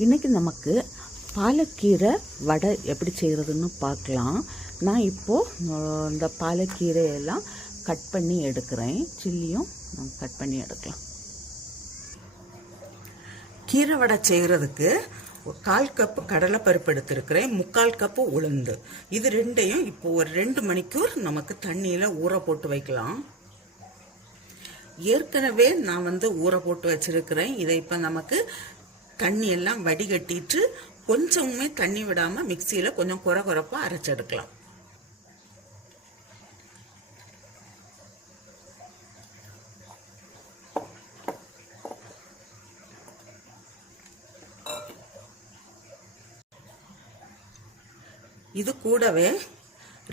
இன்றைக்கி நமக்கு பாலக்கீரை வடை எப்படி செய்கிறதுன்னு பார்க்கலாம். நான் இப்போது இந்த பாலக்கீரையெல்லாம் கட் பண்ணி எடுக்கிறேன். சில்லியும் கட் பண்ணி எடுக்கலாம். கீரை வடை செய்கிறதுக்கு 1/4 கப்பு கடலைப்பருப்பு எடுத்துருக்கிறேன், 3/4 கப்பு உளுந்து. இது ரெண்டையும் இப்போ ஒரு 2 மணிக்கூர் நமக்கு தண்ணியில் ஊற போட்டு வைக்கலாம். ஏற்கனவே நான் ஊற போட்டு வச்சிருக்கிறேன். இதை இப்போ நமக்கு தண்ணி எல்லாம் வடிகட்டிட்டு கொஞ்சமே தண்ணி விடாமல் மிக்சியில் கொஞ்சம் குறப்பாக அரைச்செடுக்கலாம். இது கூடவே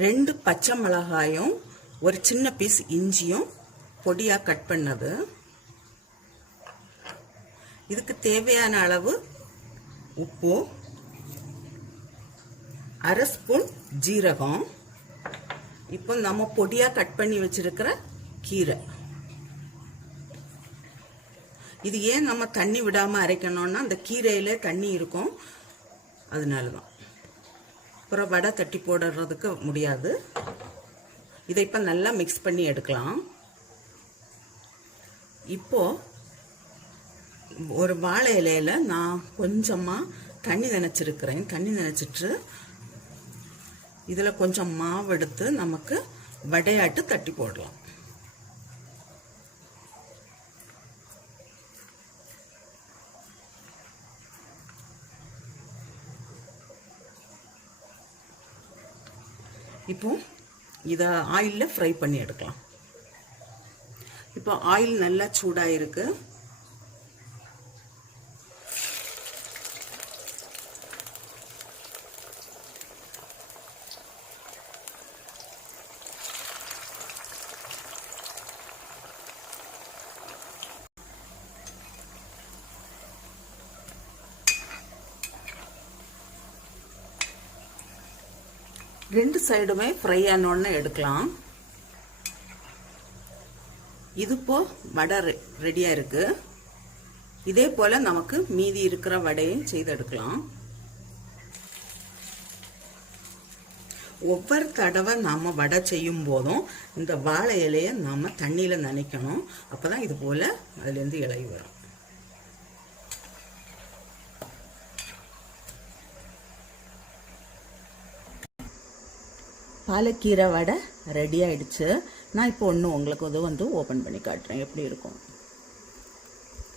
2 பச்சை மிளகாயும் ஒரு சின்ன பீஸ் இஞ்சியும் பொடியாக கட் பண்ணது. இதுக்கு தேவையான அளவு உப்பு, 1/2 ஸ்பூன் ஜீரகம், இப்போ நம்ம பொடியாக கட் பண்ணி வச்சிருக்கிற கீரை. இது ஏன் நம்ம தண்ணி விடாமல் அரைக்கணும்னா அந்த கீரையிலே தண்ணி இருக்கும், அதனால தான். அப்புறம் வடை தட்டி போடுறதுக்கு முடியாது. இதை இப்போ நல்லா மிக்ஸ் பண்ணி எடுக்கலாம். இப்போ ஒரு வாழை இலையில நான் கொஞ்சமாக தண்ணி நினைச்சிருக்கிறேன். தண்ணி நினைச்சிட்டு இதில் கொஞ்சம் மாவு எடுத்து நமக்கு வடையாட்டு தட்டி போடலாம். இப்போ இதை ஆயிலில் ஃப்ரை பண்ணி எடுக்கலாம். இப்போ ஆயில் நல்லா சூடாயிருக்கு. ரெண்டு சைடுமே ஃப்ரை ஆனோன்னு எடுக்கலாம். இது இப்போ வடை ரெடியாக இருக்கு. இதே போல நமக்கு மீதி இருக்கிற வடையும் செய்து எடுக்கலாம். ஒவ்வொரு தடவை நாம வடை செய்யும் போதும் இந்த வாழை இலையை நாம தண்ணியில நனைக்கணும். அப்பதான் இது போல அதுலேருந்து இலை வரும். பாலக்கீரை வடை ரெடி ஆயிடுச்சு. நான் இப்போ உங்களுக்கு ஓப்பன் பண்ணி காட்டுறேன் எப்படி இருக்கும்.